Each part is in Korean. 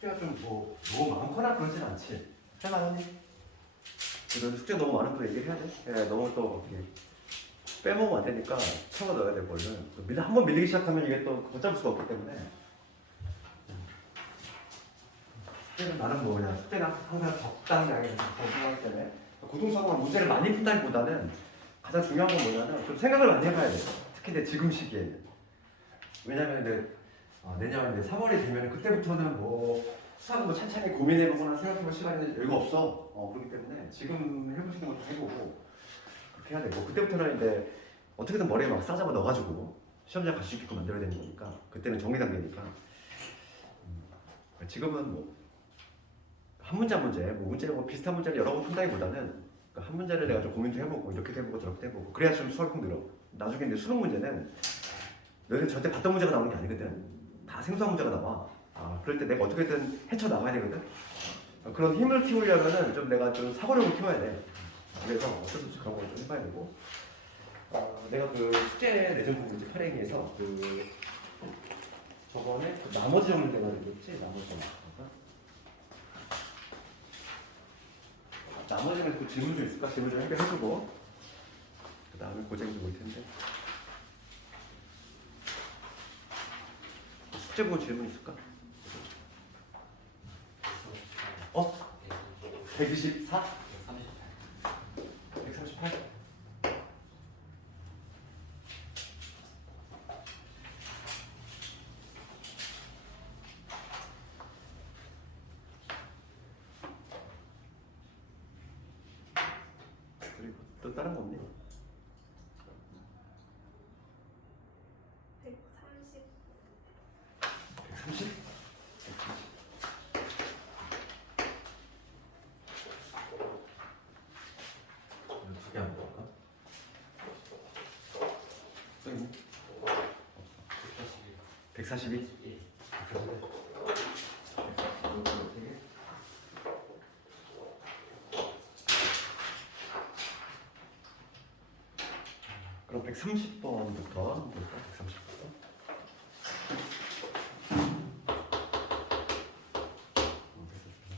숙제가 좀 뭐 너무 많거나 그러진 않지. 할만하니? 그래도 숙제 너무 많은 거 얘기해야 돼. 예, 너무 또 이렇게 빼먹으면 안 되니까 채워 넣어야 돼. 원래 한번 밀리기 시작하면 이게 또 걷잡을 수가 없기 때문에. 숙제는 나는 뭐냐, 숙제는 항상 적당량에 적당하기 때문에 고등수학은 문제를 많이 푼다기보다는 가장 중요한 건 뭐냐면 좀 생각을 많이 해봐야 돼. 특히 내 지금 시기에는. 왜냐면 내년 이제 3월이 되면 그때부터는 뭐 수학은 뭐 찬찬히 고민해보거나 생각해볼 시간이 여유가 없어. 그렇기 때문에 지금 해보시는 것도 해보고 그렇게 해야 되고, 그때부터는 이제 어떻게든 머리에 막 싸잡아 넣어가지고 시험장 갈 수 있게끔 만들어야 되는 거니까, 그때는 정리 단계니까. 지금은 뭐 한 문제 한 문제, 뭐 문제 뭐 비슷한 문제를 여러 번 푼다기보다는 한 문제를 내가 좀 고민도 해보고 이렇게도 해보고 저렇게도 해보고 그래야 좀 수학이 꼭 늘어. 나중에 이제 수능 문제는 너희들 절대 봤던 문제가 나오는 게 아니거든. 다 생소한 문제가 나와. 그럴 때 내가 어떻게든 헤쳐나가야 되거든. 그런 힘을 키우려면은 좀 내가 좀 사고력을 키워야 돼. 그래서 어쩔 수 없이 그런 걸 좀 해봐야 되고. 내가 그 숙제 레전드 문제 활용해서 저번에 그 나머지 점을 내가 얘기했지. 나머지는 그 질문 좀 있을까? 질문 좀 해결해주고 그 다음에 고생 좀 올 텐데. 숙제 보고 질문 있을까? 124? 138? 그리고 또 다른 거 없니? 130. 130? 두개 안 볼까? 또 있니? 142? 예. 142? 그럼 130번부터 볼까? 130번.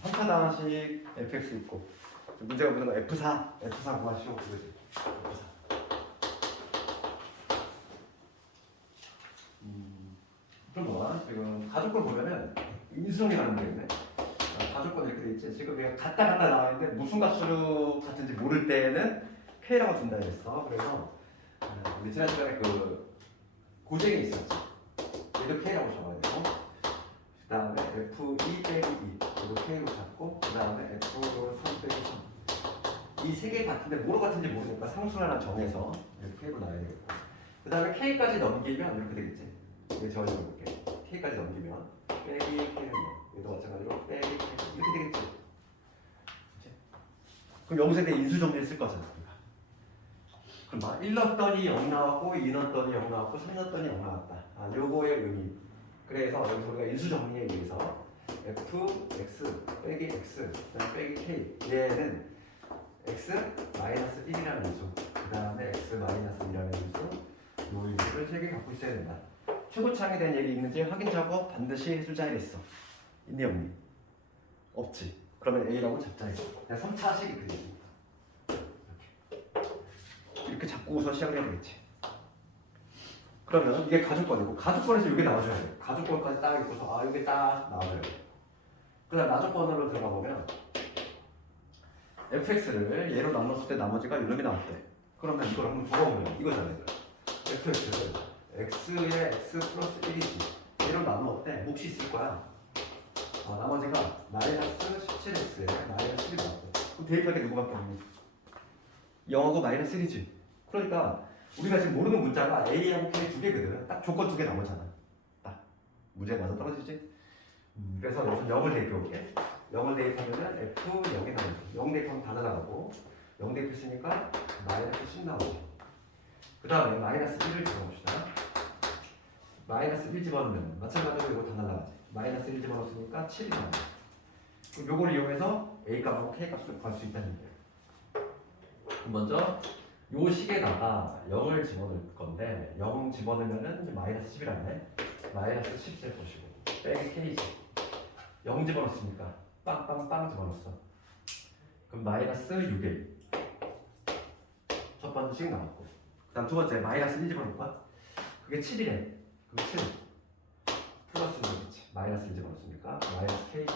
3차단식 fx 있고 문제가 묻는 거 F4 구하시오. 그거지. F4. 그럼 뭐야? 지금 가족권 보면은 인수정리 가는 게 있네. 가족권 이렇게 돼 있지. 지금 내가 갔다 나와 있는데 무슨 값으로 같은지 모를 때는 K라고 준다 그랬어. 그래서 우리 지난 시간에 그 고쟁이 있었지. 얘도 K라고 적어야 되고, 그 다음에 F2 빼기 2 이거 K로 잡고, 그 다음에 F3 빼기 3 이 세 개 같은데 뭐로 같은지 모르니까 상수를 하나 정해서 이렇게 K로 놔야 되겠고, 그 다음에 K까지 넘기면 이렇게 되겠지. 이게 저 적어볼게. K까지 넘기면 빼기 K는 뭐 얘도 마찬가지로 빼기 K 이렇게 되겠지. 그치? 그럼 여기서 내 인수 정리를 쓸 거잖아. 그럼 1 넣었더니 0 나왔고, 2 넣었더니 0 나왔고, 3 넣었더니 0 나왔다. 요거의 의미. 그래서 여기서 우리가 인수 정리에 의해서 F, X, 빼기 X, 그다음 빼기 K. 얘는 X 마이너스 1이라는 인수, 그 다음에 X 마이너스 2라는 인수, 요 인수를 3개 갖고 있어야 된다. 최고차항에 대한 얘기 있는지 확인 작업 반드시 해주자 이랬어. 있니 없니? 없지. 그러면 A라고 잡자 이거. 그냥 3차식이 그리지. 이렇게 잡고서 시작을 해야 되겠지. 그러면 이게 가족권이고, 가족권에서 이게 나와줘야 돼. 가족권까지 딱 있고서 이게 딱 나와줘야 돼. 그 다음 나족권으로 들어가 보면 fx를 얘로 나눴을 때 나머지가 이놈이 나왔대. 그러면 이걸 한번 적어보면 이거잖아. fx를 x에 x 플러스 1이지. 얘로 나누었대. 몫이 있을 거야. 나머지가 마이너스 17x에 마이너스 1이 나왔대. 그럼 대입할 게 누구밖에 없니? 0하고 마이너스 1이지. 그러니까 우리가 지금 모르는 문자가 A하고 K 두 개거든. 딱 조건 두 개 나오잖아. 딱 문제에 맞아 떨어지지. 그래서 여기서 0을 대입해 볼게. 0을 대입하면은 F 0이 나오지. 0 대입하면 다 날아가고, 0 대입했으니까 마이너스 10 나오지. 그 다음에 마이너스 1을 집어봅시다. 마이너스 1 집어넣으면 마찬가지로 이거 다 날아가지. 마이너스 1 집어넣었으니까 7이 나오지. 그럼 요걸 이용해서 A 값하고 K 값을 구할 수 있다는 얘기예요. 먼저 요 식에다가 0을 집어넣을 건데, 0 집어넣으면은 마이너스 10이라네. 마이너스 10을 보시고 빼기 K지. 0 집어넣었으니까 빵빵빵 집어넣었어. 그럼 마이너스 6a 첫 번째 씩 나왔고, 그 다음 두 번째 마이너스 1 집어넣을까? 그게 7이래. 그럼 7 플러스 1이겠지. 마이너스 1 집어넣었으니까 마이너스 k지.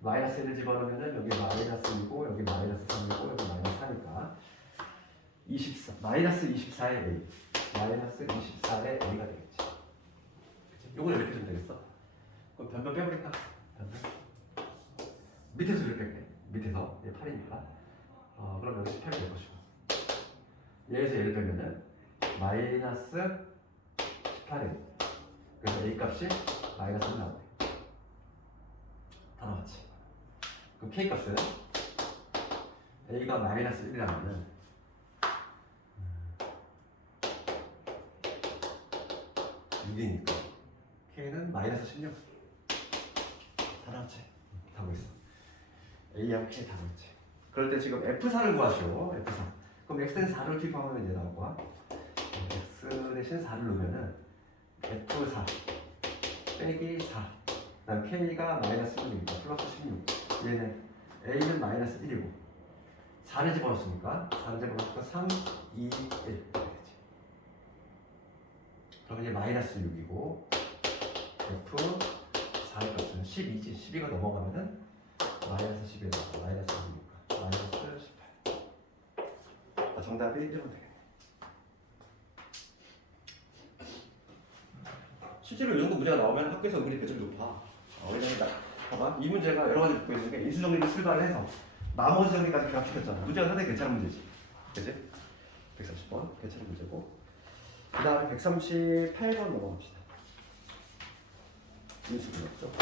마이너스 1을 집어넣으면은 여기 마이너스 2고 여기 마이너스 3이고 여기 마이너스 4니까 24 마이너스 24의 a 마이너스 24의 a가 되겠지. 그치? 요걸 이렇게 좀 되겠어. 그럼 변변 빼버릴까? 변변. 밑에서 이렇게 뺄게. 밑에서 얘 8이니까 그럼 여기 18이 될 것이고, 얘에서 얘를 빼면은 마이너스 18이, 그래서 a 값이 마이너스 1 나오네. 다 나왔지. 그럼 k 값은 a가 마이너스 1이라면은 6이니까 k는 마이너스 16. 다 나왔지. 다 보였어. a하고 k 다 보였지. 그럴 때 지금 f4를 구하죠. f4. 그럼 x 대신 4를 투입하면 이제 나올 거야. x 대신 4를 넣으면은 f4 빼기 4. 그다음 k가 마이너스 1이니까 플러스 16. 얘는 a는 마이너스 1이고 4를 집어넣었으니까 4를 집어넣으니까 3, 2, 1 되겠지. 그럼 이제 마이너스 6이고 f4의 값은 12지. 12가 넘어가면은 마이너스 11이다. 마이너스 6이니까 마이너스 18. 정답이 1번 되겠네. 실제로 이 정도 문제가 나오면 학교에서 은근히 배점이 높아. 왜냐면 봐봐, 이 문제가 여러 가지 붙고 있는 게 인수정리를 출발을 해서 나머지 정리까지 결합시켰잖아. 문제가 상당히 괜찮은 문제지. 그치? 130번 괜찮은 문제고, 그 다음에 138번 넘어갑시다. 인수분해죠.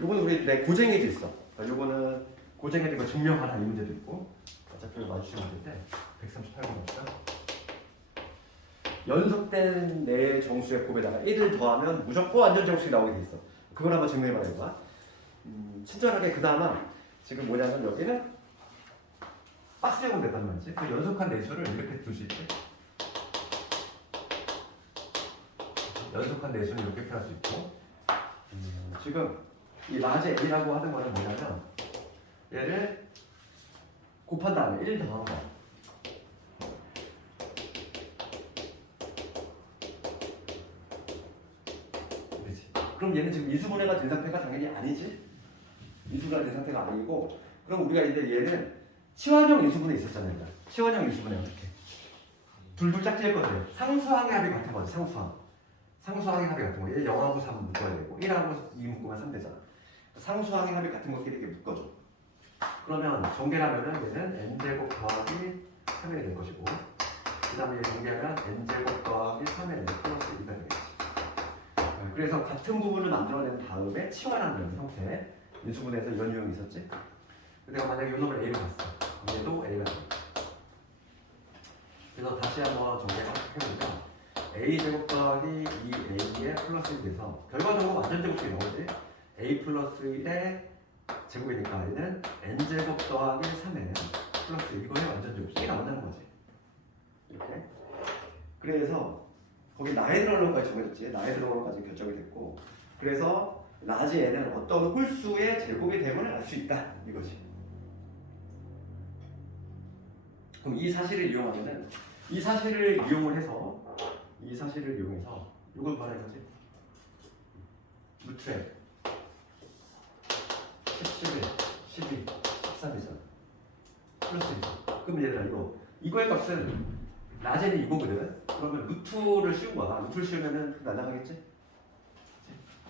요거는 우리 내 고쟁이도 있어. 요거는 고쟁이도 이거 증명하라 이 문제도 있고, 어차피 맞추시면 문제인데 138번 봅시다. 연속된 네 정수의 곱에다가 1을 더하면 무조건 완전 정수가 나오게 돼 있어. 그걸 한번 증명해봐야 돼. 친절하게 그나마 지금 뭐냐면 여기는 박스 제곱 됐단 말이지. 그 연속한 내수를 이렇게 둘 수 있지. 연속한 내수는 이렇게 표현할 수 있고, 지금 이 라지 A라고 하는 거는 뭐냐면 얘를 곱한 다음에 1 더한 거야. 그럼 얘는 지금 인수분해가 된 상태가 당연히 아니지? 인수분해가 된 상태가 아니고, 그럼 우리가 이제 얘는 치환형 인수분해 있었잖아요. 치환형 인수분해 어떻게? 둘둘 짝지했거든요. 상수항의 합이 같은 거지. 상수항의 합이 같은 거. 얘 0하고 3 묶어야 되고 1하고 2 묶으면 3 되잖아. 상수항의 합이 같은 것끼리 이렇게 묶어줘. 그러면 정계라면은 얘는 n제곱 더하기 3이 될 것이고, 그 다음에 얘 정계하면 n제곱 더하기 3의 플러스 2가 되겠지. 그래서 같은 부분을 만들어낸 다음에 치환하는 형태 인수분해에서 이런 유형이 있었지. 내가 만약에 이 놈을 A로 봤어. 얘도 A가 돼. 그래서 다시 한번 정리를 해보면 A 제곱 더하기 2A의 플러스 1이 돼서 결과적으로 완전 제곱이 나오지. A 플러스 1의 제곱이니까 얘는 N제곱 더하기 3의 플러스 1. 이거의 완전 제곱. 이게 나온다는 거지. 이렇게. 그래서 거기 나에 들어오는 것까지 정해졌지. 나에 들어오는 것까지 결정이 됐고, 그래서 라지 n은 어떤 홀수의 제곱이 됨을 알 수 있다 이거지. 그럼 이 사실을 이용하면은 이 사실을 이용해서 이걸 말하는 거지. 루트에 11, 12, 13이잖아. 플러스 1. 그럼 얘들아 이거의 값은 라젠이 이거거든. 그러면 루트를 씌운 거야. 루트를 씌우면은 날아가겠지?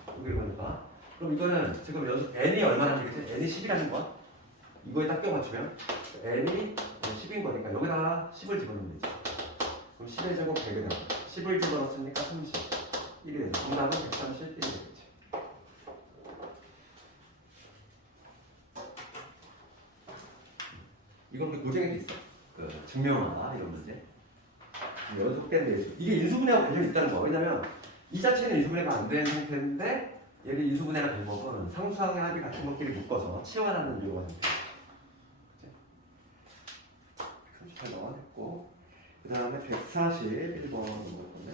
여기 이거니까. 그럼 이거는 지금 연속 n이 얼마나 되겠지? n이 10이라는 거야. 이거에 딱 껴 맞추면 n이 10인 거니까 여기다가 10을 집어넣으면 되지. 그럼 10의 제곱 100이 나와. 10을 집어넣었으니까 30. 1이 되죠. 정답은 131이 되겠지. 이건 고정이 있어. 그 증명하나 이런 문제. 연속된 내수. 이게 인수분해와 관련이 있다는 거야. 왜냐면 이 자체는 인수분해가 안 된 상태인데 얘를 인수분해가 된 것은 상수항의 합이 같은 것끼리 묶어서 치환하는 요가 상태. 138 나와냈고, 그 다음에 141번 넘어갈 건데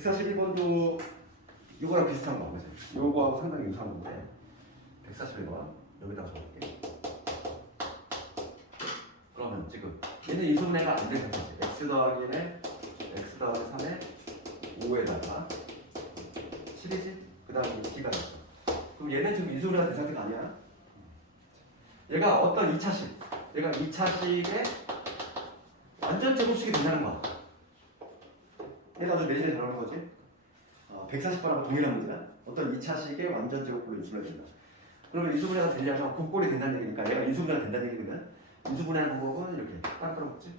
141번도 이거랑 비슷한 거 그지? 요거하고 상당히 유사한 건데 141번 여기다가 적을게. 그러면 지금 얘는 인수분해가 안 된 상태지. x 더하기 1에 x 더하기 3에 5에다가 7이지? 그 다음에 d가 됐어. 그럼 얘는 지금 인수분해가 된 상태가 아니야. 얘가 어떤 2차식, 얘가 2차식의 완전 제곱식이 된다는 거야. 얘가 아주 내신에 잘 나오는 거지. 140번하고 동일한 문제야. 어떤 2차식의 완전 제곱으로 인수분해가 된다. 그러면 인수분해가 되려면 곱꼴이 된다는 얘기니까 얘가 인수분해가 된다는 얘기거든. 인수분해하는 방법은 이렇게 딱 풀어먹지.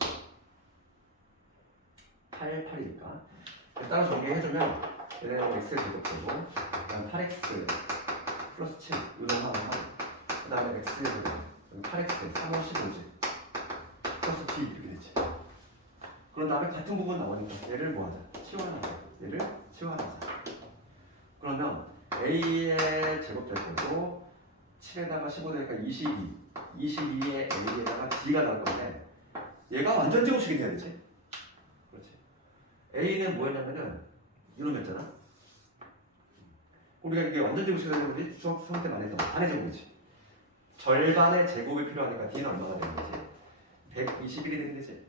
8, 8이니까. 따라서 정리해주면 얘는 x의 제곱되고 그다음 8x 플러스 7 이런 하나 하고 그 다음에 x의 제곱 8x 3, 5, 15지 플러스 b 이렇게 되지. 그런 다음에 같은 부분 나오니까 얘를 뭐 하자? 치환하자. 얘를 치환하자. 그러면 a의 제곱될 거고 7에다가 15 되니까 22 22에 a에다가 d가 나올 건데 얘가 완전 제곱식이 돼야 되지. 그렇지. a는 뭐였냐면은 이놈이었잖아. 우리가 이게 완전 제곱식이 되는 거지. 수학 때 많이 했던 반의 제곱이지. 절반의 제곱이 필요하니까 d는 얼마가 되는 거지? 121이 되는 거지.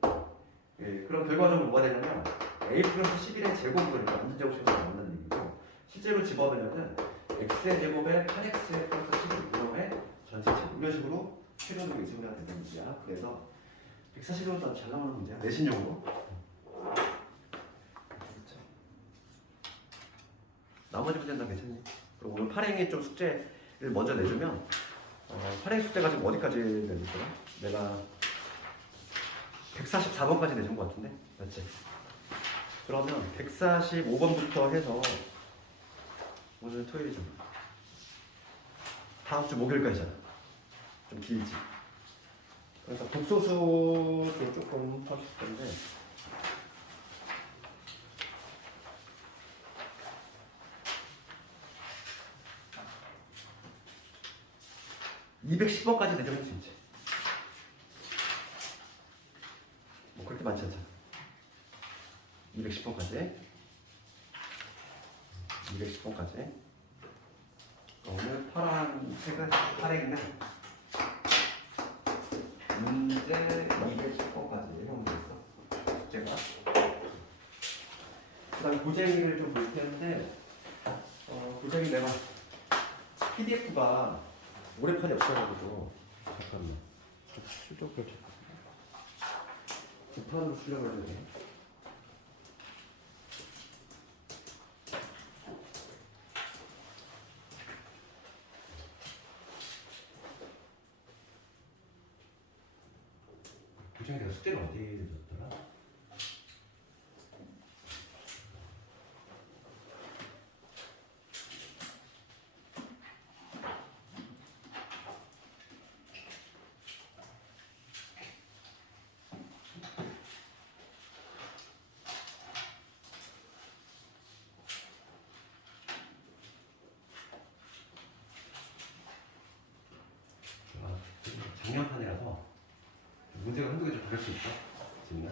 예, 그럼 결과적으로 뭐가 되냐면 a 플러스 11의 제곱이니까 완전 제곱식으로 나온다는 얘기고 실제로 집어넣으면 x의 제곱에 8x의 플러스 11 이놈의 전체 제곱 이런 식으로 최종적으로 인수분해가 된다는 문제야. 그래서 141번도 잘 나오는 문제야. 내신용으로. 나머지 문제는 괜찮니? 그리고 오늘 파랭이 좀 숙제를 먼저 내주면 파랭 숙제가 지금 어디까지 내줬더라? 내가 144번까지 내준 것 같은데? 맞지? 그러면 145번부터 해서 오늘 토요일이잖아. 다음 주 목요일까지잖아. 좀 길지. 그러니까 독소수도 조금 하실 건데 210번까지 내려갈 수 있지. 뭐 그렇게 많지 않잖아. 210번까지. 210번까지. 오늘 파란색은 파랭이는 문제 210번까지 해오면 됐어. 숙제가. 그 다음에 고쟁이를 좀 볼 텐데 고쟁이 내가 PDF가 오래판이 없어가지고 잠깐만 좀 출력을 좀 두판으로 출력을 해야 돼. 고쟁이 내가 숙제를 어디에 줬더라? 작년판이라서 문제가 한두 개 좀 다를 수 있어. 지금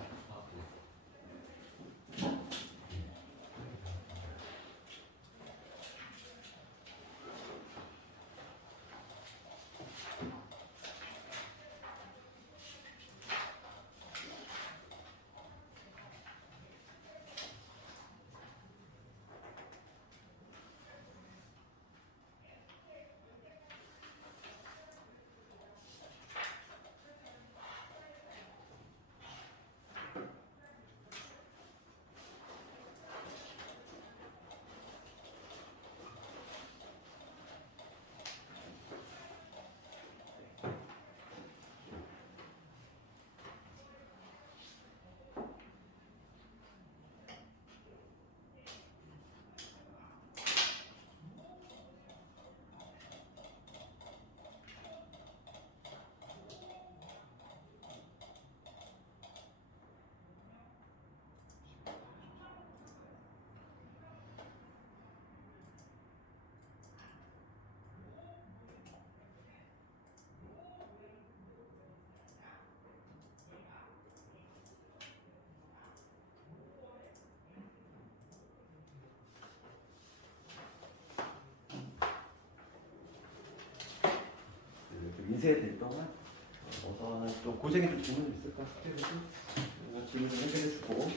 미세에 될 동안 또 고생이 좀 질문 있을까? 그래서 질문 좀 해결해주고.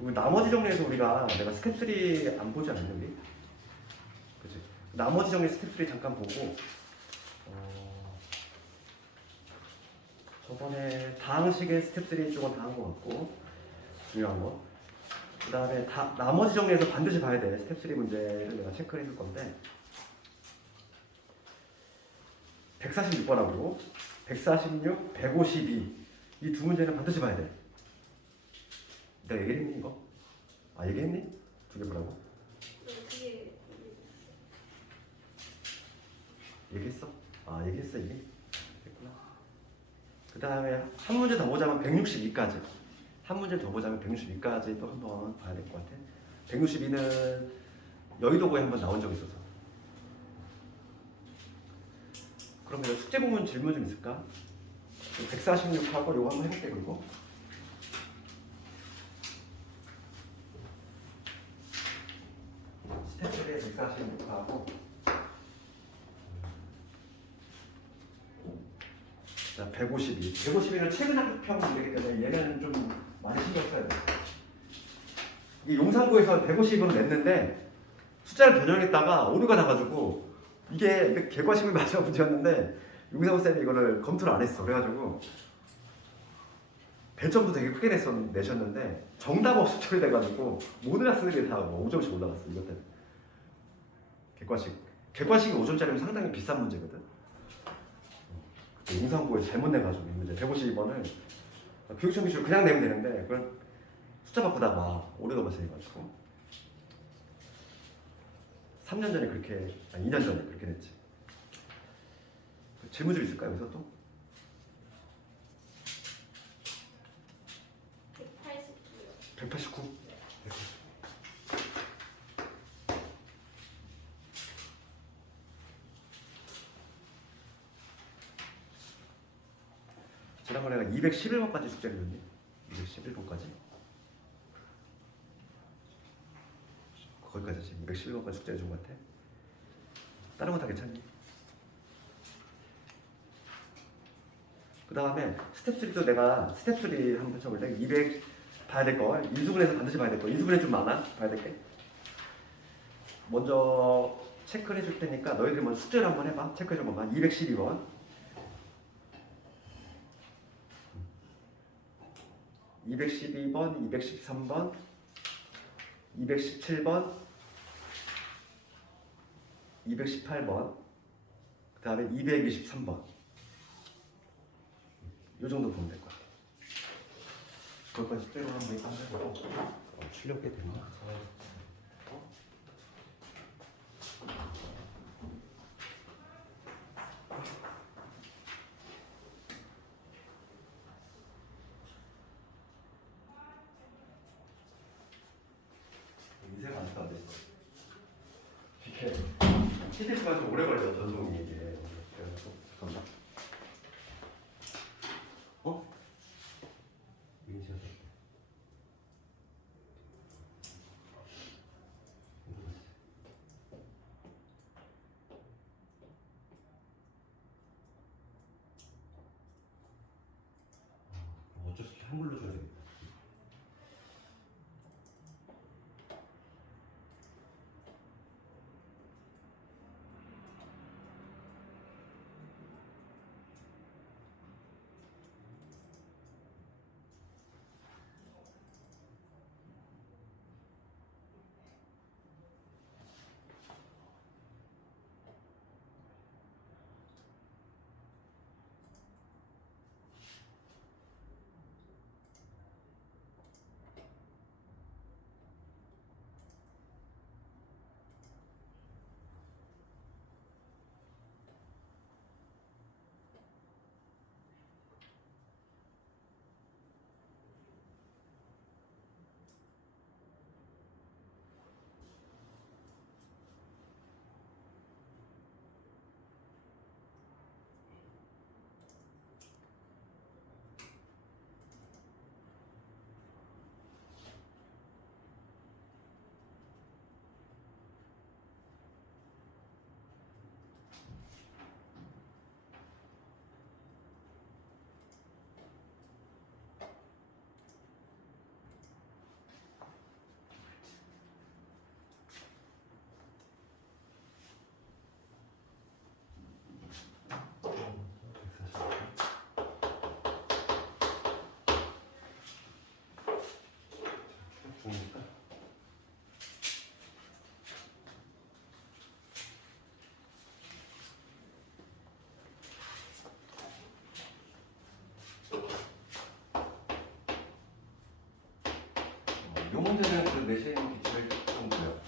나머지 정리에서 우리가 내가 스텝 3 안 보지 않았냐 우리? 그치? 나머지 정리 스텝 3 잠깐 보고 저번에 다항식의 스텝 3 쪽은 다 한 것 같고 중요한 거. 그 다음에 나머지 정리에서 반드시 봐야 돼. 스텝 3 문제를 내가 체크를 해줄 건데 146번하고 146, 152 이 두 문제는 반드시 봐야 돼. 내가 얘기했니 이거? 아 얘기했니? 두 개 보라고? 얘기했어? 아 얘기했어 이게? 됐구나. 그 다음에 한 문제 더 보자면 162까지 한 문제 더 보자면 162까지 또 한번 봐야 될 것 같아. 162는 여의도고에 한번 나온 적이 있어서. 그러면 숙제 부문 질문 좀 있을까? 146하고 요거 한번 해볼게. 그리고 스텝들의 146하고 자 152. 152는 최근 학평 문제이기 때문에 얘는 좀 많이 신경 써야 돼. 이 용산고에서 150은 냈는데 숫자를 변형했다가 오류가 나가지고 이게 객관식이 마지막 문제였는데 용산고 쌤이 이거를 검토를 안 했어. 그래가지고 배점도 되게 크게 내셨는데 정답 없이 처리돼가지고 모든 학생들이 다 5점씩 올라갔어. 이것 때문에. 객관식이 5점짜리면 상당히 비싼 문제거든. 용산고에 잘못 내가지고 이 문제 152번을 교육청 기준으로 그냥 내면 되는데 그걸 숫자 바꾸다가 오류가 발생해가지고 3년 전에 그렇게 2년 전에 그렇게 냈지. 질문 좀 있을까요? 여기서 또? 189? 지난번에 내가 211번까지 숙제를 줬니? 211번까지? 거기까지 지금 211번까지 숙제를 준 것 같아. 다른 건 다 괜찮니? 그 다음에 스텝 3도 내가 스텝 3 한번 쳐볼래? 200 봐야 될 거. 인수분해서 반드시 봐야 될 거. 인수분해 좀 많아. 봐야 될 게. 먼저 체크를 해줄 테니까 너희들 먼저 숙제를 한번 해봐. 체크해 좀 봐봐. 212번. 212번, 213번, 217번, 218번, 그 다음에 223번. 이 정도 보면 될 것 같아. 그것까지 숙제로 한번 해보고 출력 꽤 됐나? 인쇄가 아직도 안 됐어. 이게 CD가 좀 오래 걸려 전송이 이게. 그래서 잠깐만. 어쩔 수 없이 한글로 줘야 되겠다. 문제는 그 내신 기출을 좀 보여.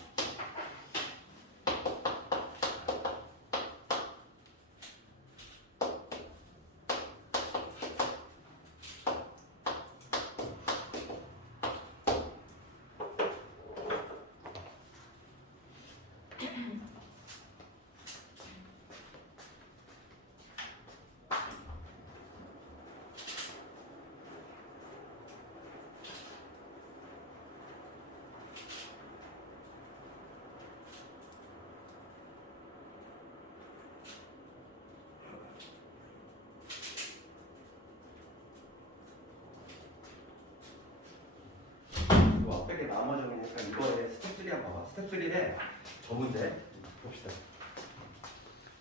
앞백에 나머지니까 이거에 스텝 3 한번 봐봐. 스텝 3에 저 문제 봅시다.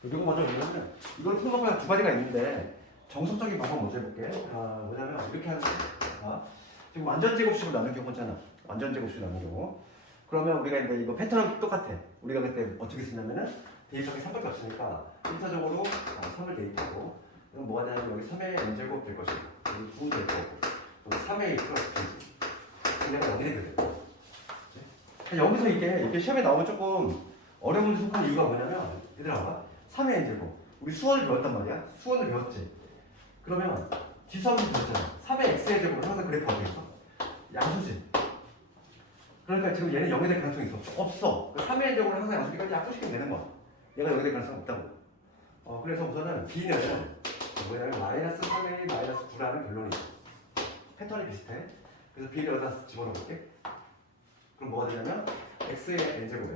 이거 먼저 보면은 이걸 푸는 방법이 두 가지가 있는데 정석적인 방법 먼저 해볼게. 뭐냐면 이렇게 하는 거야. 지금 완전 제곱식으로 나눈 경우잖아. 완전 제곱식으로 나눈 경우. 그러면 우리가 이제 이거 패턴은 똑같아. 우리가 그때 어떻게 쓰냐면은 대입하기 3밖에 없으니까 1차적으로 3을 대입하고 그럼 뭐가 되냐면 여기 3의 n제곱 될 것이고 여기 9 될 거고 여기 3의 2 플러스 2 내가 여기 되거든. 여기서 이게 시험에 나오면 조금 어려운 문제 속한 이유가 뭐냐면 얘들아 봐봐. 3의 n제곱 우리 수원을 배웠단 말이야. 수원을 배웠지. 그러면 지수함수 배웠잖아. 3의 x의 제곱을 항상 그래프 하겠어. 양수지. 그러니까 지금 얘는 0이 될 가능성이 있어. 없어. 3의 n제곱을 항상 양수니까 약분시키면 되는 거야. 얘가 0이 될 가능성이 없다고. 그래서 우선은 b는 뭐냐면 마이너스 3의 마이너스 9라는 결론이 있어. 패턴이 비슷해. 그래서 b를 여기다 집어넣을게. 그럼 뭐가 되냐면 x의 n제곱에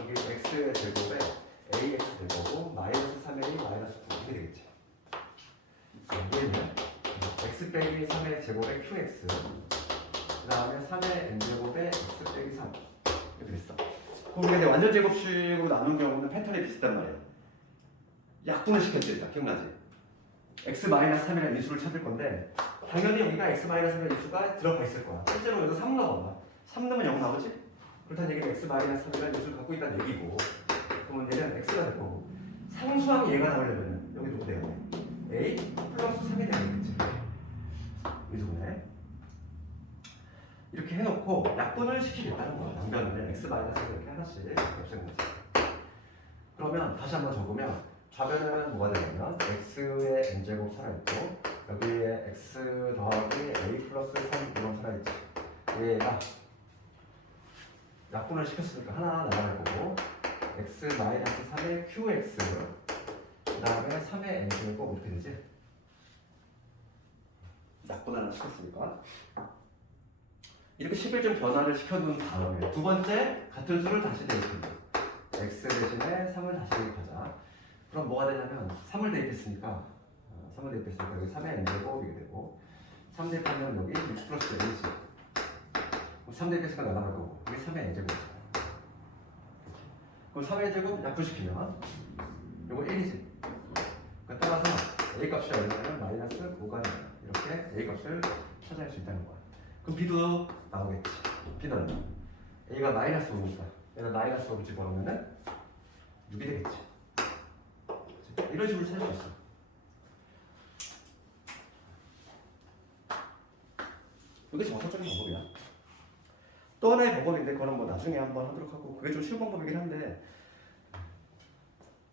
여기 x의 제곱에 ax 될 거고 마이너스 3a 마이너스 9 이렇게 되겠지. 얘는 x 빼기 3의 제곱에 qx 그 다음에 3의 n제곱에 x 빼기 3 이렇게 됐어. 그럼 우리가 이제 완전 제곱식으로 나눈 경우는 패턴이 비슷한 말이야. 약분을 시켰지 일단 기억나지? x 마이너스 3이라는 인수를 찾을 건데 당연히 여기가 x 마이너스 3이라는 인수가 들어가 있을 거야. 실제로 여기서 3 넣어봐. 3 넣으면 0 나오지? 그렇다는 얘기는 x 마이너스 3이라는 인수를 갖고 있다는 얘기고 그러면 얘는 x가 될 거고 상수항 얘가 나오려면 여기 누구 돼야 돼? a 플러스 3이 되겠지. 미소네. 이렇게 해놓고 약분을 시키겠다는 거야. 양변을 x 마이너스 이렇게 하나씩 없애는 거지. 그러면 다시 한번 적으면 좌변은 뭐가 되냐면 x의 n제곱 살아있고 여기에 x 더하기 a 플러스 3 이런 살아있지. 얘가 약분을 시켰으니까 하나 나갈 거고 x 마이너스 3의 qx 그 다음에 3의 n제곱 이렇게 되지. 약분 하나 시켰으니까 이렇게 11점 변화를 시켜둔 다음에 두 번째 같은 수를 다시 대입합니다. x 대신에 3을 다시 대입하자. 그럼 뭐가 되냐면 3을 대입했으니까 3을 대입했으니까 여기 3의 n제곱 이게 되고 3 대입하면 여기 6 플러스 n이지. 3 대입했으니까 나가는 거고 여기 3의 n제곱. 그럼 3의 제곱 약분시키면 요거 1이지. 그러니까 따라서 a 값이 얼마냐면 마이너스 5가 이렇게 a 값을 찾아낼 수 있다는 거야. 그럼 b도 나오겠지. b는 a가 마이너스 5니까 얘가 마이너스 5를 집어넣으면 6이 되겠지. 이런 식으로 찾을 수 있어. 이게 정석적인 방법이야. 또 하나의 방법인데 그거는 뭐 나중에 한번 하도록 하고 그게 좀 쉬운 방법이긴 한데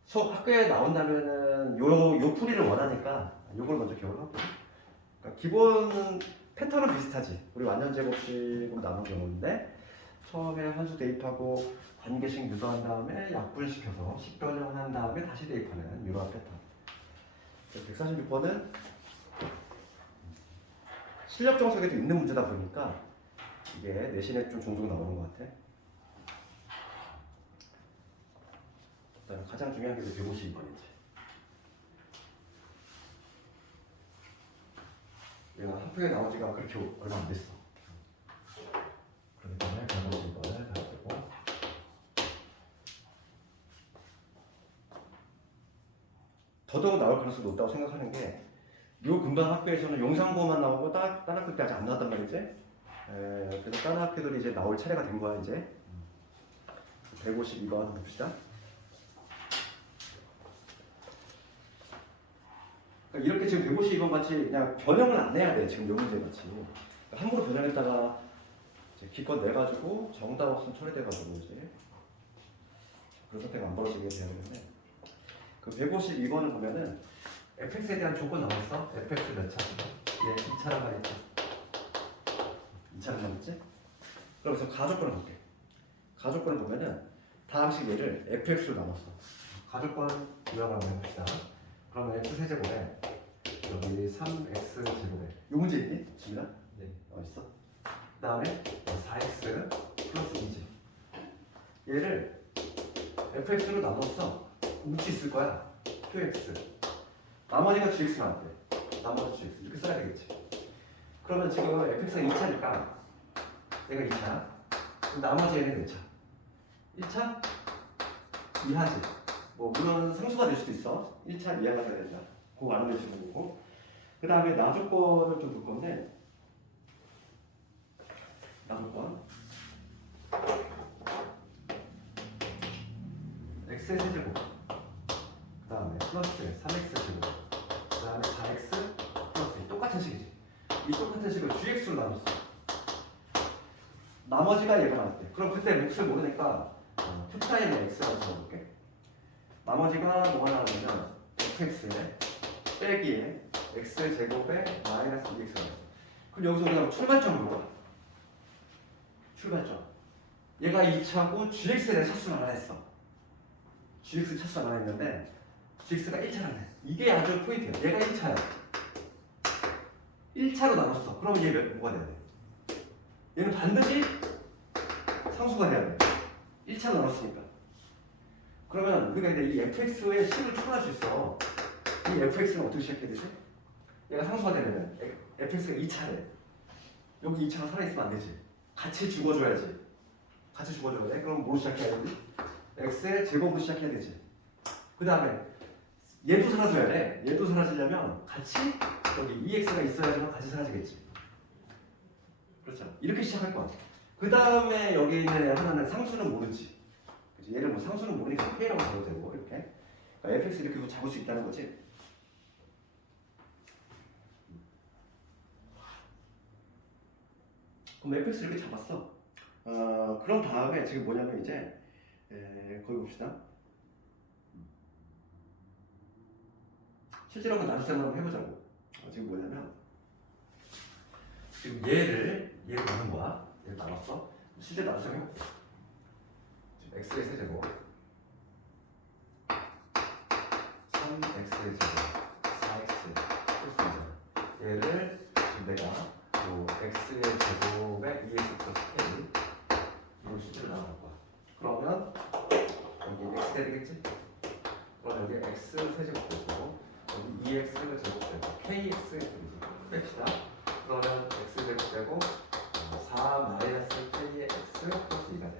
수업 학교에 나온다면은 요 풀이를 원하니까 요걸 먼저 기억을 하고 그러니까 기본 패턴은 비슷하지. 우리 완전 제곱식으로 나눈 경우인데 처음에 한수 대입하고 관계식 유도한 다음에 약분시켜서 식변형한 다음에 다시 대입하는 이러한 패턴. 146번은 실력 정석에도 있는 문제다 보니까 이게 내신에 좀 종종 나오는 것 같아. 일단 가장 중요한 게 152번이지. 얘가 학교에 나온 지가 그렇게 얼마 안 됐어. 그렇기 때문에 152번을 가지고 더더욱 나올 가능성이 높다고 생각하는 게 요 근방 학교에서는 용산고만 나오고 다른 학교 때 아직 안 나왔단 말이지. 그래서 다른 학교들이 이제 나올 차례가 된 거야 이제. 152번 봅시다. 그러니까 이렇게 지금 152번 같이 그냥 변형을 안 해야 돼. 지금 요 문제 같이. 함부로 변형했다가 이제 기껏 내가지고 정답 없으면 처리돼가지고 이제 그런 선택 안 벌어지게 돼야 되는데 그 152번을 보면은 fx에 대한 조건 나왔어. fx 몇 차? 예, 2차란 말이지. 2차란 말이지? 그러면서 가족권을 볼게. 가족권을 보면은 다항식 얘를 fx로 나눴어. 가족권 구형을 한번 해봅시다. 그러면 x 세제곱에 여기 3x 제곱에 요 문제 있니? 지민아? 네. 있어. 그 다음에 4x 플러스 2지. 얘를 fx로 나눴어. 뭉치 있을 거야. qx. 나머지가 gx 나왔대. 나머지 gx. 이렇게 써야 되겠지. 그러면 지금 fx가 2차니까 얘가 2차. 그럼 나머지 얘는 몇 차? 1차? 2하지. 뭐 물론 상수가 될 수도 있어. 1차 이하가 돼야 된다. 그거 안 되시는 거고. 그 다음에 나조건을 좀 볼 건데 나조건 x의 세제곱 그 다음에 플러스 3x 제곱 그 다음에 4x 플러스 2 똑같은 식이지. 이 똑같은 식을 gx로 나눴어. 나머지가 얘가 나왔대. 그럼 그때 몫을 모르니까 q 프라임 x라고 적어볼게. 나머지가 뭐가 나오냐면 fx에 빼기에 x 제곱에 마이너스 2x가 나왔어. 그럼 여기서 우리가 출발점을 물어봐. 출발점. 얘가 2차고 gx에 대해 차수를 하나 했어. gx 차수를 하나 했는데 gx가 1차라네. 이게 아주 포인트야. 얘가 1차야. 1차로 나눴어. 그럼 얘 뭐가 돼야 돼? 얘는 반드시 상수가 돼야 돼. 1차로 나눴으니까. 그러면 우리가 이제 이 fx의 식을 추론할 수 있어. 이 fx는 어떻게 시작해야 되지? 얘가 상수가 되려면 fx가 2차래. 여기 2차가 살아있으면 안 되지. 같이 죽어줘야지. 같이 죽어줘야 돼. 그럼 뭐로 시작해야 되지? x의 제곱으로 시작해야 되지. 그 다음에 얘도 사라져야 돼. 얘도 사라지려면 같이 여기 2x가 있어야지만 같이 사라지겠지. 그렇죠. 이렇게 시작할 거야. 그 다음에 여기 있는 하나는 상수는 모르지. 그치? 얘를 뭐 상수는 모르니까 k라고 적어도 되고 이렇게. 그러니까 fx 이렇게 잡을 수 있다는 거지. 그럼 fx 이렇게 잡았어. 그런 다음에 지금 뭐냐면 이제 거기 봅시다. 실제로 한번 나눗셈을 한번 해보자고. 지금 뭐냐면 지금 얘를 나눈 거야. 얘를 나눴어. 실제 나눗셈 해볼게. 지금 x의 세제곱 3x의 제곱 4x 플러스 2잖아. 얘를 지금 내가 요 x의 제곱에 2x 플러스 k 이걸 실제로 나눠볼 거야. 그러면 여기 x 되겠지? 그럼 여기 x 세제곱 되고 여기 2x가 제곱되고 kx의 제곱이지. 뺍시다. 그러면 x 제곱되고 4 마이너스 k의 x 플러스 2가 돼.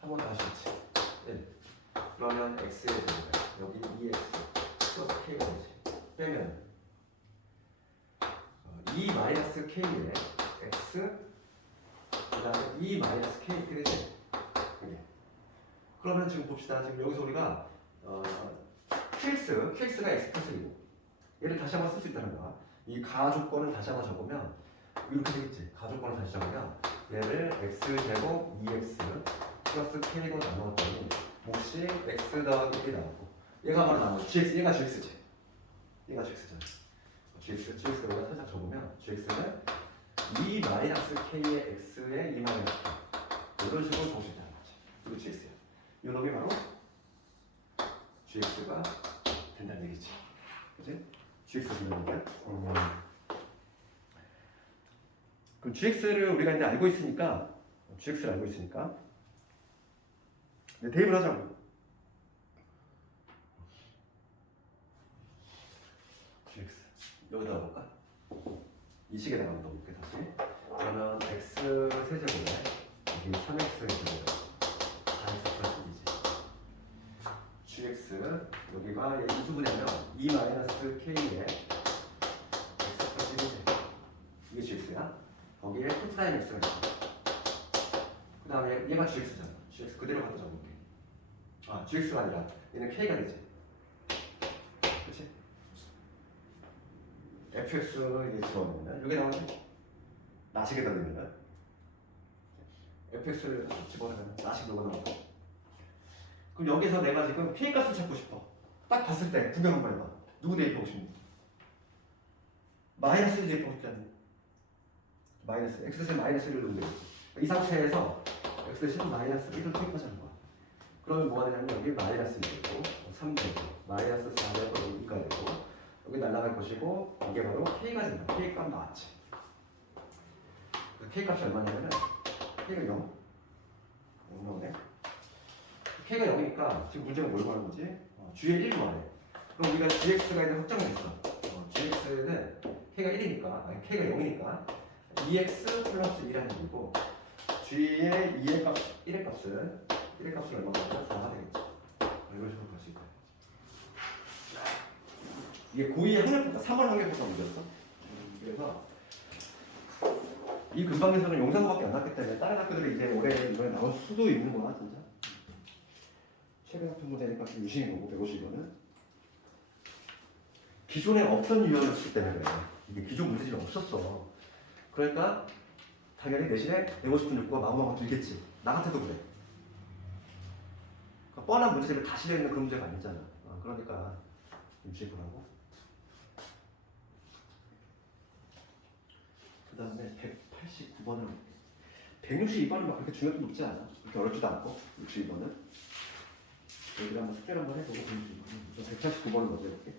한번 다시 했지. 1. 그러면 x의 제곱에 여기 2x 플러스 k가 되지. 빼면 2 마이너스 k의 x 그 다음에 2 마이너스 k 이렇게 되지. 그러면 지금 봅시다. 지금 여기서 우리가 qx가 x 플러스 2고 얘를 다시 한번 쓸 수 있다는 거야. 이 가조건을 다시 한번 적으면 이렇게 되겠지. 가조건을 다시 적으면 얘를 x제곱 2x 플러스 k로 나누었더니 몫이 x 더하기 1이 나왔고 얘가 바로 나와. gx, 얘가 gx지. 얘가 gx잖아. gx를 우리가 살짝 적으면 gx는 2 마이너스 k의 x의 2 마이너스 k 이런 식으로 적을 수 있다는 거지. 이거 gx야. 이 놈이 바로 gx가 된다는 얘기지. 그치? gx가 된다니까. 그럼 gx를 우리가 이제 알고 있으니까 네, 대입을 하자고. gx 여기다 넣을까? 이 식에다가 넣어볼게 다시. 그러면 x 세제곱에 여기 3x 세제곱 4x 플러스 2지. gx 여기가 인수분해면 2 마이너스 k의 x 플러스 1이지. 이게 gx야. 거기에 코사인 x가 있어. 그 다음에 얘가 gx잖아. gx 그대로 갖다 적을게. gx가 아니라 얘는 k가 되지. 그치? fx를 이제 집어넣으면 여기 나오지? 나식에다 넣으면 fx를 집어넣으면 40 녹아나오고. 그럼 여기서 내가 지금 k 값을 찾고 싶어. 딱 봤을 때 구경 한번 해봐. 누구 대입하고 싶니? 마이너스 1 대입하고 싶지 않니? 마이너스 x 대신 마이너스 1을 넣으면 되겠지. 이 상태에서 x 대신 마이너스 1을 투입하자는 거야. 그러면 뭐가 되냐면 여기 마이너스 1 되고 3 되고 마이너스 4 되고 2가 되고 여기 날아갈 것이고 이게 바로 k가 된다. k 값 나왔지. 그 k 값이 얼마냐면 k가 0 나오네. k가 0이니까 지금 문제가 뭘 구하는 거지? g의 1 구하래. 그럼 우리가 gx가 있는 확정을 했어. gx는 k가 1이니까 아니 k가 0이니까 2x 플러스 1이라는 얘기고 g의 2의 값, 1의 값은 1의 값은 얼마나 4가 되겠지. 이런 식으로 갈 수 있다. 이게 고2의 확률평가 3월 확률평가 문제였어. 그래서 이 근방에서는 용산고밖에 안 났기 때문에 다른 학교들이 이제 올해 이번에 나올 수도 있는 거야 진짜. 최근 학교 문제니까 좀 유심히 보고 150이거는 기존에 없던 유형이었기 때문에 그래. 이게 기존 문제집이 없었어. 그러니까 당연히 대신에 150분 욕구가 마구마구 들겠지. 나 같아도 그래. 그러니까 뻔한 문제집을 다시 내는 그런 문제가 아니잖아. 그러니까 유심히 보라고. 그 다음에 189번을 162번은 막 그렇게 중요도 높지 않아. 그렇게 어렵지도 않고 62번은 여기를 한번 숙제를 한번 해보고 189번을 먼저 해볼게.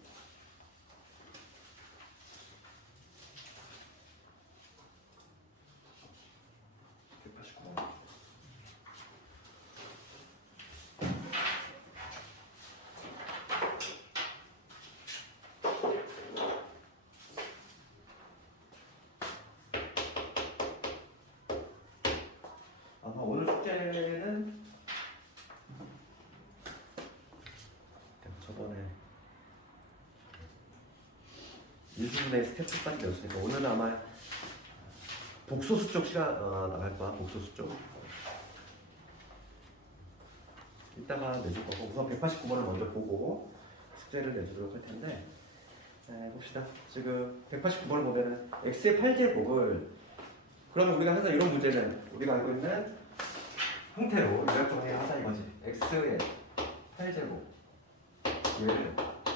오늘 숙제는 저번에 일주일에 스텝까지 배웠으니까 오늘은 아마 복소수 쪽 시간 나갈 거야. 복소수 쪽 이따가 내줄 거고 우선 189번을 먼저 보고 숙제를 내주도록 할 텐데 봅시다. 지금 189번을 보면은 x의 8제곱을 그러면 우리가 항상 이런 문제는 우리가 알고 있는 형태로 요약 정리를 하자 이거지. x의 8제곱을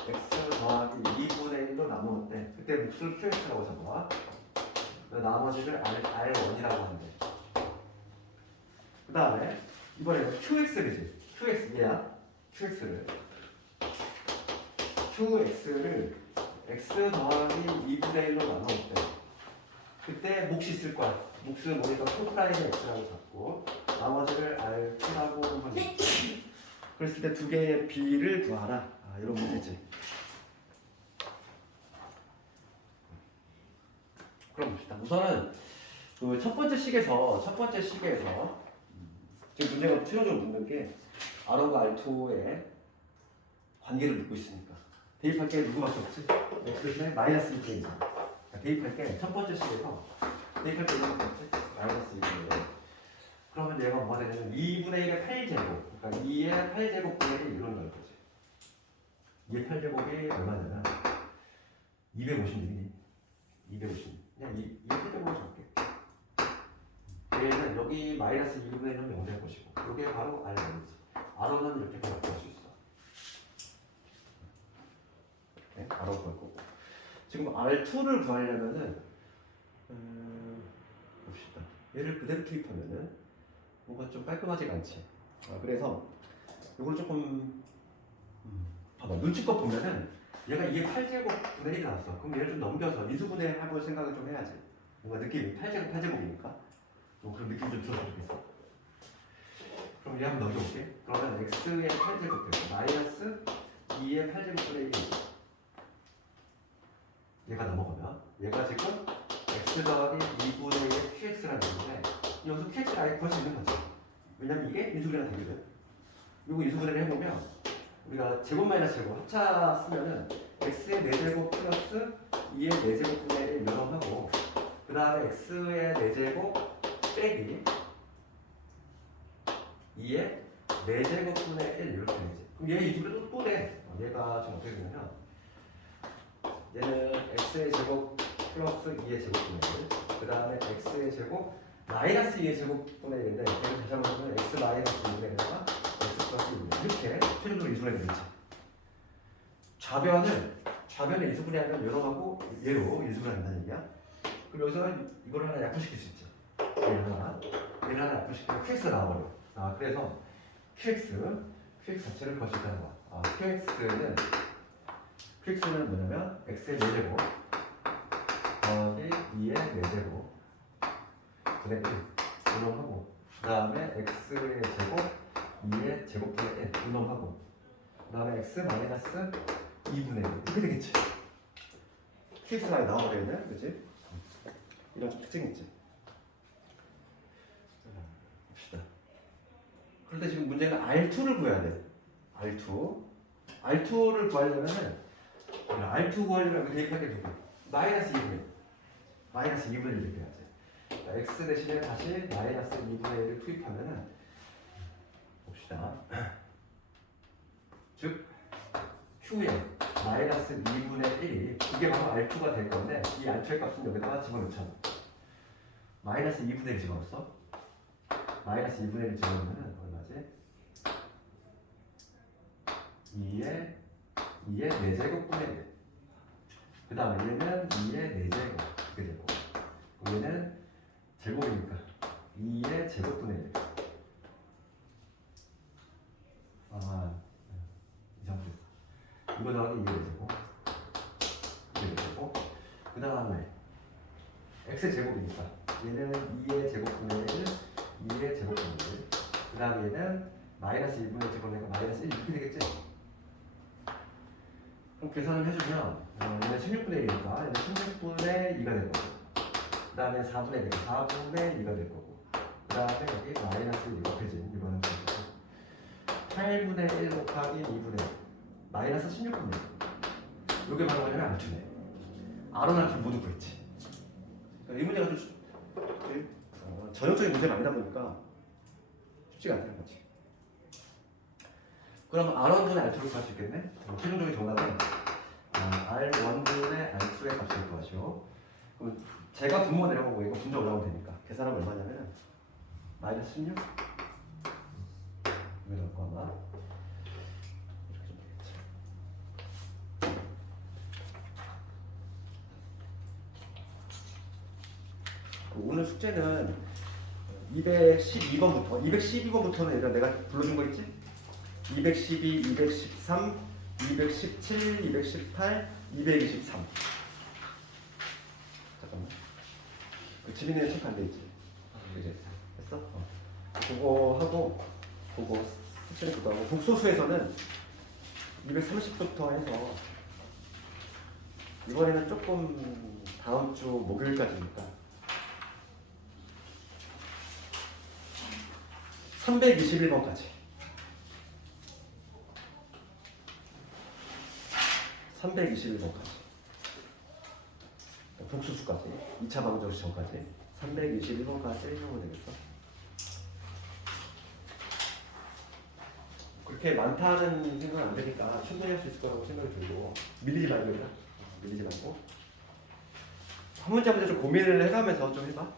x 더하기 2분의 1로 나누었대 그때 몫을 qx라고 잡아. 나머지를 r1이라고 하는데 그 다음에 이번에 qx를 qx 얘야. qx를 x 더하기 2분의 1로 나누었대 그때 몫이 있을 거야. 몫은 우리가 q'-의 x라고 잡고 나머지를 rq라고 한번 그랬을 때 두 개의 b를 구하라. 이런 문제지. 그럼 봅시다. 우선은 그 첫 번째 식에서 지금 문제가 최종적으로 묻는 게 R1과 R2의 관계를 묻고 있으니까 대입할 게 누구밖에 없지? x 대신에 마이너스 1이잖아. 대입할 게 첫 번째 식에서 대입할 게 누구밖에 없지? 마이너스 1이에요. 그러면 얘가 뭐가 되냐면 2분의 1의 8제곱 그러니까 2의 8제곱분의 1 이런 걸 거지. 2의 8제곱이 얼마냐면 256이니 256 그냥 2의 8제곱을 적게 얘는 여기 마이너스 2분의 1은 0 될 것이고 이게 바로 R이지. R은 이렇게 구할 수 있어. 이렇게 R로 구할 거고 지금 R2를 구하려면은 봅시다. 얘를 그대로 투입하면은 뭔가 좀 깔끔하지가 않지. 그래서 이걸 조금 봐봐. 눈치껏 보면은 얘가 2의 8제곱분의 1이 나왔어. 그럼 얘를 좀 넘겨서 미수분해 해볼 생각을 좀 해야지. 뭔가 느낌이 8제곱이니까 그런 느낌 좀 들었으면 좋겠어. 그럼 얘 한번 넘겨볼게. 그러면 x의 8제곱 되고 마이너스 2의 8제곱분의 1이 얘가 넘어가면 얘가 지금 x 더하기 2분의 1의 qx라는 건데 여기서 qx를 아예 구할 수 있는 거지. 왜냐면 이게 인수분해가 되거든. 이거 인수분해를 해보면 우리가 제곱 마이너스 제곱 합차 쓰면은 x의 4제곱 플러스 2의 4제곱분의 1 이렇하고 그 다음에 x의 4제곱 빼기 2의 4제곱분의 1 이렇게 되지. 그럼 얘 인수분해 또 돼. 얘가 지금 어떻게 되냐면 얘는 x의 제곱 플러스 2의 제곱분의 1 그 다음에 x의 제곱 마이너스 2의 제곱분의 1인데 얘는 다시 한번 보면 x 마이너스 2분의 1에다가 x 플러스 2분의 1 이렇게 최종적으로 이수분해 되겠지. 좌변을 이수분해 하면 요놈하고 얘로 이수분해 한다는 얘기야. 그럼 여기서 이걸 하나 약분시킬 수 있지. 얘를 하나 약분시키면 qx가 나와버려. 그래서 qx 자체를 구할 수 있다는 거야. qx는 뭐냐면 x의 4제곱 더하기 2의 4제곱 분의 1 운동하고 그 다음에 x의 제곱 2의 제곱분의 1 운동하고 그 다음에 x 마이너스 2분의 1 이렇게 되겠지. qx가 나와버리면 그치? 이런 좀 특징이 있지. 봅시다. 그런데 지금 문제는 R2를 구해야 돼. R2를 구하려면은 R2 구하려면 대입하게 되고 마이너스 2분의 1 이렇게 해야지. x 대신에 다시 마이너스 2분의 1을 투입하면은 봅시다. 즉 q의 마이너스 2분의 1이 이게 바로 R2가 될 건데 이 R2의 값은 여기다가 집어넣자. 마이너스 2분의 1 집어넣었어. 마이너스 2분의 1 집어넣으면 얼마지? 2의 4제곱분의 1. 그 다음에 얘는 2의 4제곱. 그 제곱. 얘는 제곱이니까 2의 제곱분의 1. 이 상태에서 이거 더하기 2의 제곱. 2의 제곱. 그 다음에 x 제곱이니까 얘는 2의 제곱분의 1, 2의 제곱분의 1. 그 다음에 얘는 마이너스 2분의 제곱이니까 마이너스 1 이렇게 되겠지? 그럼 계산을 해주면 얘는 16분의 1이니까 얘는 16분의 2가 될 거고 그 다음에 4분의 1, 4분의 2가 될 거고 그 다음에 여기 마이너스 1이 곱해진 이거는 되고 8분의 1 곱하기 2분의 1 마이너스 16분의 1 이게 바로 뭐냐면 R투네. R은 R2 모두 구했지. 이 문제가 좀 전형적인 문제가 아니다 보니까 쉽지가 않다는 거지. 그럼 R1분의 R2를 구할 수 있겠네? 최종적인 정답은 R1분의 R2의 값을 구하시오. 그럼 제가 분모 내려가고 이거 분자 올라오면 되니까 계산하면 얼마냐면 마이너스 16 이거 넣고 아마 이렇게 좀 되겠지. 오늘 숙제는 212번부터는 일단 내가 불러준 거 있지? 212, 213, 217, 218, 223. 잠깐만. 그 지민이는 체크 안 돼 있지? 이제 했어? 그거 하고, 그거 스트레스 그거 하고, 복소수에서는 230부터 해서 이번에는 조금 다음 주 목요일까지니까 321번까지. 321번까지 복수수까지 2차 방정식 전까지 321번까지 하면 되겠어. 그렇게 많다는 생각은 안 되니까 충분히 할 수 있을 거라고 생각이 들고 밀리지 말고 한 문제 한 문제 좀 고민을 해가면서 좀 해봐.